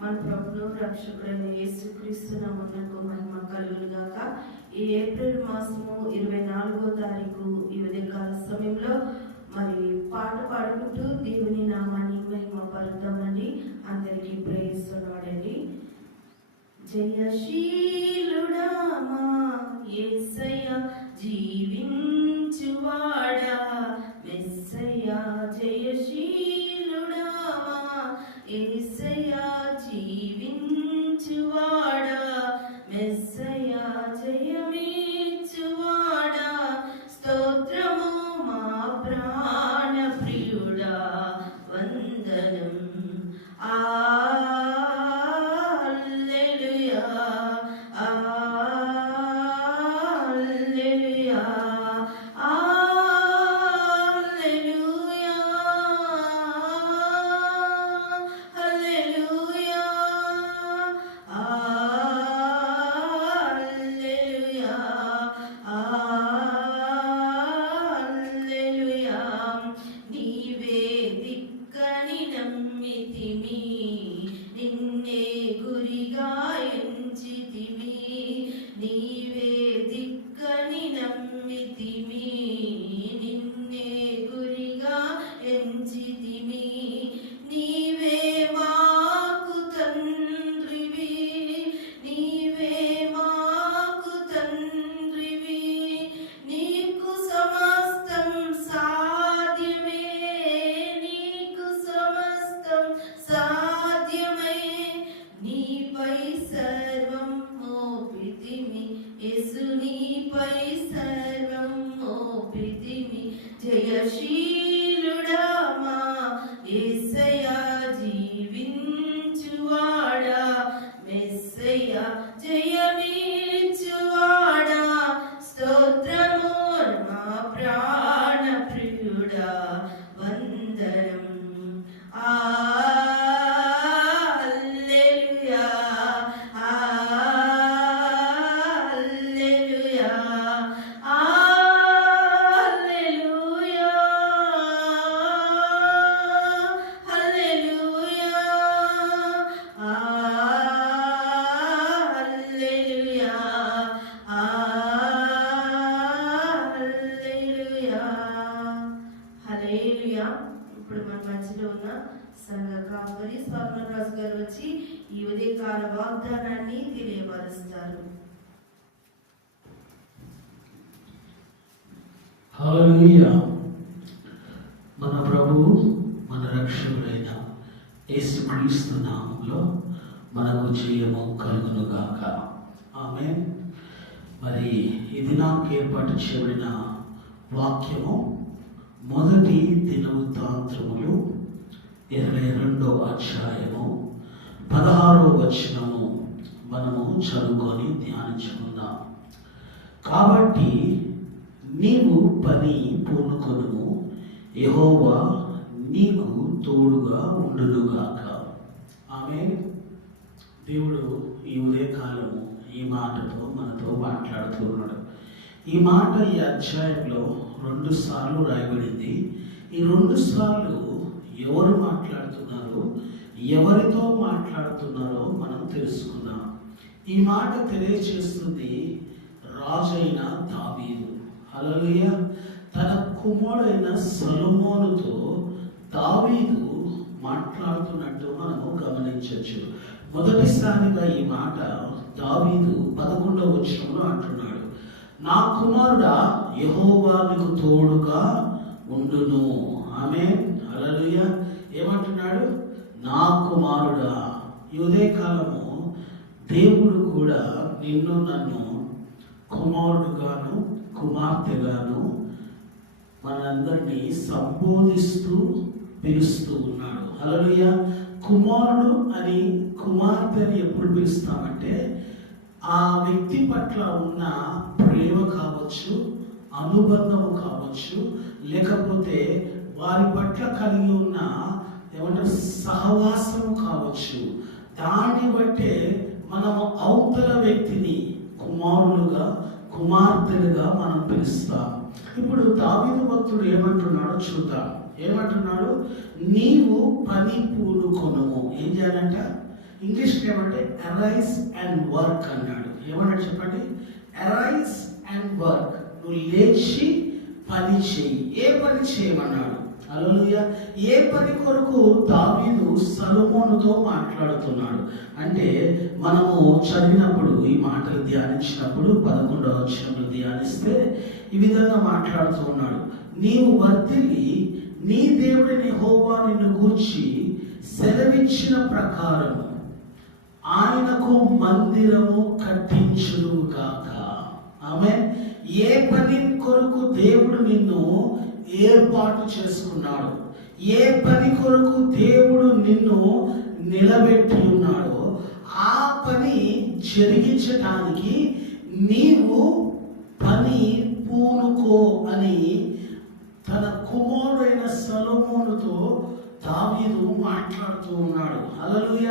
మన ప్రభును రక్షకుడైన యేసుక్రీస్తు నామమునకు మహిమ కలుగునుగాక. ఈ ఏప్రిల్ మాసము ఇరవై నాలుగో తారీఖు ఈ ఉదయకాల సమయంలో మరి పాట పాడుకుంటూ దేవుని నామాన్ని మహిమ పరుద్దామండి అందరికీ ప్రేయిస్తున్నాడండి జయశీలు Uh, is వారి వాగ్దానాన్ని తెలియపరుస్తారు. మన ప్రభువు మన రక్షకుడైన యేసుక్రీస్తు నామంలో మనకు జయము కలుగును గాక ఆమె మరి ఇది నాకు ఏర్పాటు చేయబడిన వాక్యము మొదటి దినవృత్తాంతములు ఇరవై రెండో అధ్యాయము పదహారో వచనము మనము చదువుకొని ధ్యానించుకుందాం. కాబట్టి నీవు పని పూనుకొనుము యహోవా నీకు తోడుగా ఉండునుగాక. ఆమె దేవుడు ఈ ఉదయకాలము ఈ మాటతో మనతో మాట్లాడుతూ ఉన్నాడు. ఈ మాట ఈ అధ్యాయంలో రెండు సార్లు రాయబడింది. ఈ రెండు సార్లు ఎవరు మాట్లాడుతున్నారో ఎవరితో మాట్లాడుతున్నారో మనం తెలుసుకుందాం. ఈ మాట తెలియచేస్తుంది రాజైన దావీదు. అలలుయ తన కుమారుడైన సొలొమోనుతో దావీదు మాట్లాడుతున్నట్టు మనము గమనించవచ్చు. మొదటిసారిగా ఈ మాట దావీదు పదకొండవ వచనంలో అంటున్నాడు. నా కుమారుడా యెహోవా నీకు తోడుగా ఉండును. ఆమె అలలుయ ఏమంటున్నాడు? నా కుమారుడా యుదే కాలము దేవుడు కూడా నిన్ను నన్ను కుమారుడుగాను కుమార్తెగాను మనందరినీ సంబోధిస్తూ పిలుస్తూ ఉన్నాడు. అలలుయ కుమారుడు అని కుమార్తెని ఎప్పుడు పిలుస్తామంటే ఆ వ్యక్తి పట్ల ఉన్న ప్రేమ కావచ్చు అనుబంధము కావచ్చు లేకపోతే వారి పట్ల కలిగి ఉన్న ఏమంటారు? సహవాసము కావచ్చు. దాన్ని బట్టే మనము అవతల వ్యక్తిని కుమారులుగా కుమార్తెలుగా మనం పిలుస్తాం ఇప్పుడు దావీదు భక్తుడు ఏమంటున్నాడో చూద్దాం. ఏమంటున్నాడు? నీవు పని పూనుకొనుము. ఏం చేయాలంట? ఇంగ్లీష్ ఏమంటే అరైజ్ అండ్ వర్క్ అన్నాడు. ఏమన్నాడు చెప్పండి? అరైజ్ అండ్ వర్క్ నువ్వు లేచి పని చేయి. ఏ పని చేయమన్నాడు? అలలుయ ఏ పని కొరకు దావీదు సలోమోనుతో మాట్లాడుతున్నాడు? అంటే మనము చదివినప్పుడు ఈ మాటలు ధ్యానించినప్పుడు పదకొండవ వచనంలో ధ్యానిస్తే ఈ విధంగా మాట్లాడుతూ ఉన్నాడు. నీవు వర్తిల్లి నీ దేవుడిని హోవా నిన్ను గూర్చి సెలవిచ్చిన ప్రకారము ఆయనకు మందిరము కట్టించును కాక ఆమె ఏ పని కొరకు దేవుడు నిన్ను ఏర్పాటు చేసుకున్నాడు. ఏ పని కొరకు దేవుడు నిన్ను నిలబెట్టి ఉన్నాడో ఆ పని జరిగించటానికి నీవు పని పూనుకో అని తన కుమారుడైన సలమోనుతో దావీదు మాట్లాడుతూ ఉన్నాడు. అలలుయ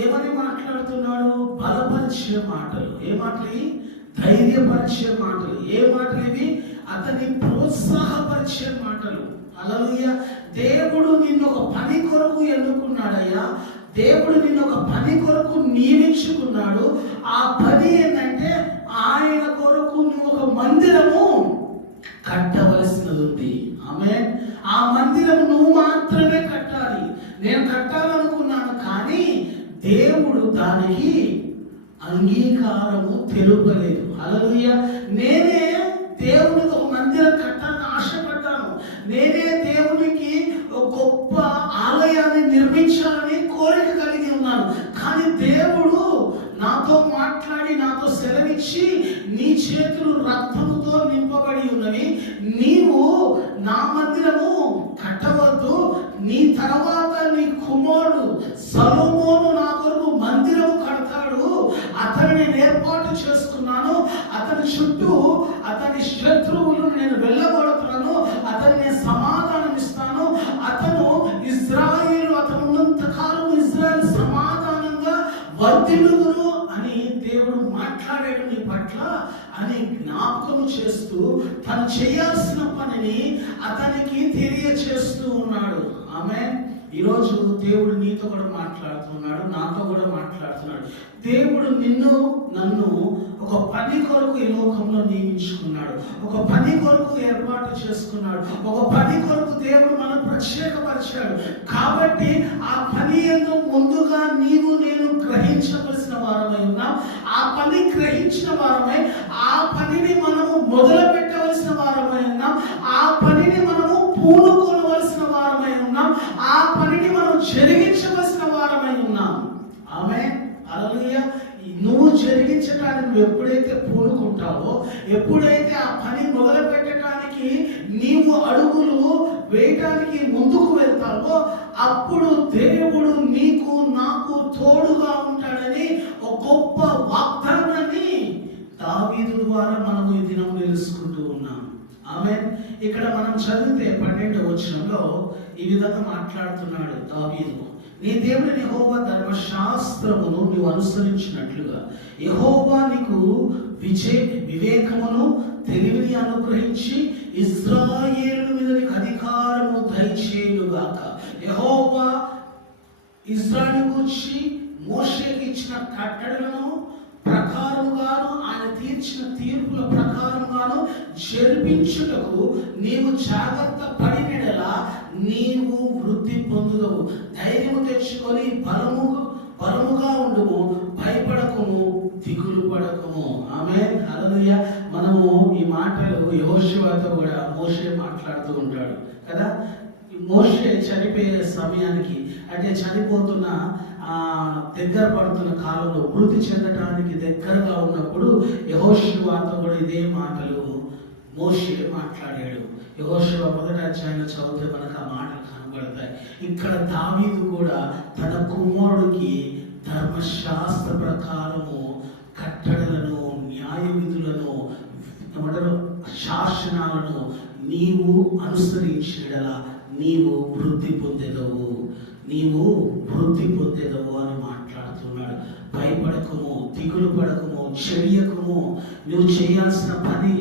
ఏమని మాట్లాడుతున్నాడు? బలపరిచే మాటలు. ఏ మాటలు? ధైర్యపరిచే మాటలు. ఏ మాటలు ఇవి? అతని ప్రోత్సాహపరిచే మాటలు. హల్లెలూయ. దేవుడు నిన్ను ఒక పని కొరకు ఎన్నుకున్నాడయ్యా. దేవుడు నిన్ను ఒక పని కొరకు నియమించుకున్నాడు. ఆ పని ఏంటంటే ఆయన కొరకు నువ్వు ఒక మందిరము కట్టవలసినది ఉంది ఆమె ఆ మందిరం నువ్వు మాత్రమే కట్టాలి. నేను కట్టాలనుకున్నాను కానీ దేవుడు దానికి అంగీకారము తెలుపలేదు. అలలుయ నేనే దేవునికి ఒక మందిరం కట్టాలని ఆశపడ్డాను. నేనే దేవునికి ఒక గొప్ప ఆలయాన్ని నిర్మించాలని కోరిక కలిగి ఉన్నాను. కానీ దేవుడు నాతో మాట్లాడి నాతో సెలవిచ్చి నీ చేతులు రక్తముతో నింపబడి ఉన్నవి. నీవు నా మందిరము కట్టవద్దు. నీ తర్వాత నీ కుమారుడు సలోమోను నా కొరకు మందిరము కడతాడు. అతనిని ఏర్పాటు చేసుకున్నాను. అతని చుట్టూ అని దేవుడు మాట్లాడాడు నీ పట్ల అని జ్ఞాపకం చేస్తూ తను చేయాల్సిన పనిని అతనికి తెలియచేస్తూ ఉన్నాడు. ఆమె ఈరోజు దేవుడు నీతో కూడా మాట్లాడుతున్నాడు నాతో కూడా మాట్లాడుతున్నాడు. దేవుడు నిన్ను నన్ను ఒక పని కొరకు ఈ లోకంలో నియమించుకున్నాడు. ఒక పని కొరకు ఏర్పాటు చేసుకున్నాడు. ఒక పని కొరకు దేవుడు మనం ప్రత్యేకపరిచాడు. కాబట్టి ఆ పని ఎందుకు వారమై ఉన్నాం ఆ పని గ్రహించిన వారమై ఆ పనిని మనము మొదలు పెట్టవలసిన వారమై ఉన్నాం ఆ పనిని మనము పూనుకోవలసిన వారమై ఉన్నాం ఆ పనిని మనం జరిగించవలసిన వారమై ఉన్నాం ఆమె అలలుయ నువ్వు జరిగించడానికి నువ్వు ఎప్పుడైతే పూనుకుంటావో ఎప్పుడైతే ఆ పని మొదలు పెట్టడానికి నీవు అడుగులు వేయటానికి ముందుకు వెళ్తావో అప్పుడు దేవుడు నీకు నాకు తోడుగా ఉంటాడని ఒక గొప్ప వాగ్దానాన్ని దావీదు ద్వారా మనము ఈ దినం తెలుసుకుంటూ ఉన్నాం. ఆమె ఇక్కడ మనం చదివితే పన్నెండు వచనంలో ఈ విధంగా మాట్లాడుతున్నాడు దావీదు. నీ దేవుడు యెహోవా ధర్మశాస్త్రమును నీవు అనుసరించినట్లుగా యెహోవా నీకు విజయ వివేకమును తెలివిని అనుగ్రహించి ఇజ్రాయేలు మీద నీకు అధికారము దయచేయుగాక యెహోవా ఇజ్రాయిల్ గురించి మోషేకి ఇచ్చిన కట్టడలను ప్రకారముగాను ఆయన తీర్చిన తీర్పుల ప్రకారముగాను జరిపించుటకు నీవు జాగ్రత్త పడినడలా నీవు వృద్ధి పొందుదవు. ధైర్యము తెచ్చుకొని బలము బలముగా ఉండుము. భయపడకము దిగులు పడకము. ఆమె హల్లెలూయ. మనము ఈ మాటలు యెహోషువతో కూడా మోషే మాట్లాడుతూ ఉంటాడు కదా? మోషే చనిపోయే సమయానికి అంటే చనిపోతున్న ఆ దగ్గర పడుతున్న కాలంలో మృతి చెందడానికి దగ్గరగా ఉన్నప్పుడు యహోశివాతో కూడా ఇదే మాటలు మోషే మాట్లాడాడు. యహోశివ మొదట అధ్యాయంలో చదివితే మనకు ఆ మాటలు కనబడతాయి ఇక్కడ దావీదు కూడా తన కుమారుడికి ధర్మశాస్త్ర ప్రకారము కట్టడలను న్యాయ విధులను ఏమంటారు శాసనాలను నీవు అనుసరించడలా నీవు వృద్ధి పొందేదవు. నీవు వృద్ధి పొందేదవు అని మాట్లాడుతున్నాడు. భయపడకము దిగులు పడకము చెయ్యకము నువ్వు చేయాల్సిన పని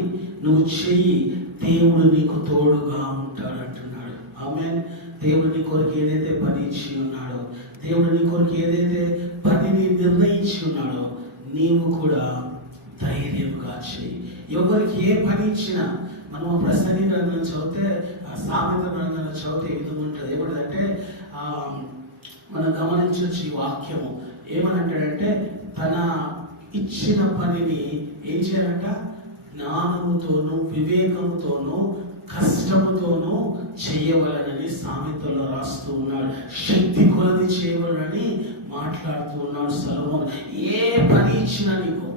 నువ్వు చెయ్యి. దేవుడు నీకు తోడుగా ఉంటాడు అంటున్నాడు. ఆమె దేవుడిని కొరకు ఏదైతే పని ఇచ్చి ఉన్నాడో దేవుడిని కొరకు ఏదైతే పనిని నిర్ణయించి ఉన్నాడో నీవు కూడా ధైర్యంగా చేయి ఎవరికి ఏ పని ఇచ్చినా మనం ప్రసంగి గ్రంథం చదివితే ఆ సామెత గ్రంథం చదివితే విధంగా ఉంటుంది ఏమంటుందంటే మనం గమనించవచ్చు ఈ వాక్యము ఏమనంటాడంటే తన ఇచ్చిన పనిని ఏం చేయాలంట? జ్ఞానముతోనూ వివేకముతోనూ కష్టముతోనూ చేయవలనని సామెతల్లో రాస్తూ ఉన్నాడు. శక్తి కొలది చేయవలనని మాట్లాడుతూ ఉన్నాడు సలమోన్. ఏ పని ఇచ్చినా నీకు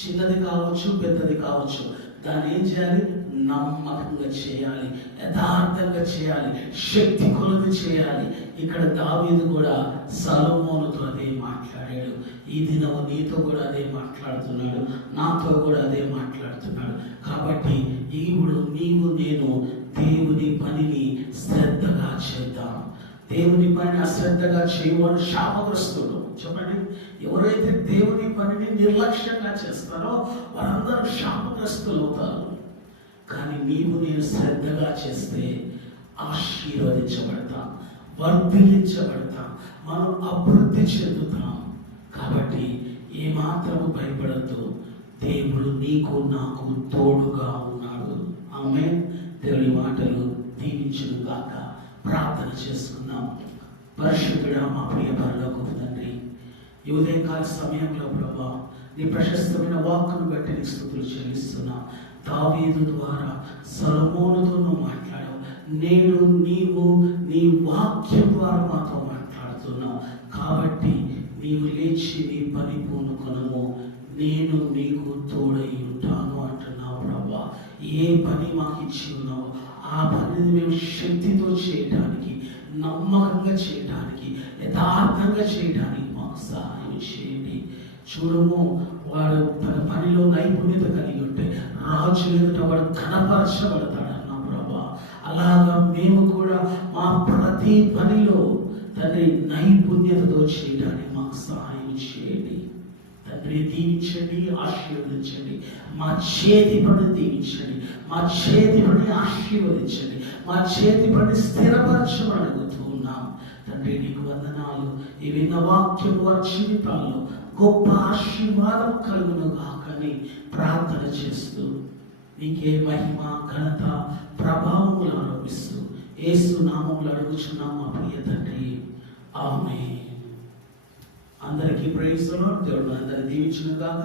చిన్నది కావచ్చు పెద్దది కావచ్చు దాన్ని ఏం చేయాలి? నమ్మకంగా చేయాలి యథార్థంగా చేయాలి శక్తి కొలది చేయాలి. ఇక్కడ దావీదు కూడా సలోమోనుతో అదే మాట్లాడాడు. ఈ దినము నీతో కూడా అదే మాట్లాడుతున్నాడు నాతో కూడా అదే మాట్లాడుతున్నాడు. కాబట్టి ఇప్పుడు నీవు నేను దేవుని పనిని శ్రద్ధగా చేద్దాం. దేవుని పనిని అశ్రద్ధగా చేయవాడు శాపగ్రస్తుడు చెప్పండి ఎవరైతే దేవుని పనిని నిర్లక్ష్యంగా చేస్తారో వారందరూ శాపగ్రస్తులు అవుతారు. కానీ నీవు నేను శ్రద్ధగా చేస్తే ఆశీర్వదించబడతాం వర్ధిలించబడతాం మనం అభివృద్ధి చెందుతాం. కాబట్టి ఏమాత్రము భయపడద్దు. దేవుడు నీకు నాకు తోడుగా ఉన్నాడు. ఆమె దేవుని మాటలు దీవించును కాక ప్రార్థన చేసుకున్నాం పరిశుద్ధుడా మా ప్రియ పరలోకపు తండ్రి ఈ ఉదయకాల సమయంలో ప్రభా నీ ప్రశస్తమైన వాక్కును బట్టి నీ స్థుతులు చెల్లిస్తున్నా. దావీదు ద్వారా సలమోనుతో నువ్వు మాట్లాడావు. నేను నీవు నీ వాక్యం ద్వారా మాతో మాట్లాడుతున్నావు. కాబట్టి నీవు లేచి నీ పని పూనుకొనము. నేను నీకు తోడై ఉంటాను అంటున్నావు ప్రభా. ఏ పని మాకు ఇచ్చి ఆ పనిని మేము శక్తితో చేయడానికి నమ్మకంగా చేయడానికి యథార్థంగా చేయడానికి మాకు సహాయం చేయండి. చూడము వాడు తన పనిలో నైపుణ్యత కలిగి ఉంటే రాజు ఎదుట వాడు కనపరచబడతాడన్న ప్రభా. అలాగా మేము కూడా మా ప్రతి పనిలో తండ్రి నైపుణ్యతతో చేయడానికి మాకు సహాయం చేయండి. తండ్రి దీవించండి ఆశీర్వదించండి. మా చేతి పని దీవించండి. మా చేతి పని ఆశీర్వదించండి. మా చేతి పని స్థిరపరచమని అడుగుతూ ఉన్నాం తండ్రి నీకు వందనాలు. ఈ విన్న వాక్యం వారి జీవితాల్లో గొప్ప ఆశీర్వాదం కలుగును కాకని ప్రార్థన చేస్తూ నీకే మహిమ ఘనత ప్రభావములు ఆరోపిస్తూ ఏసు నామములు అడుగుచున్నాం మా ప్రియ తండ్రి. ఆమె అందరికీ ప్రయోజనం దేవుడు అందరిని దీవించిన కాక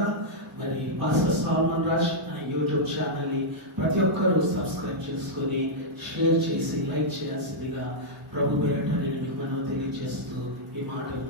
మరి మాస్టర్ సాల్మన్ రాజ్ నా యూట్యూబ్ ఛానల్ని ప్రతి ఒక్కరూ సబ్స్క్రైబ్ చేసుకొని షేర్ చేసి లైక్ చేయాల్సిందిగా ప్రభు పేరట నేను మీకు మనం తెలియజేస్తూ ఈ మాటలు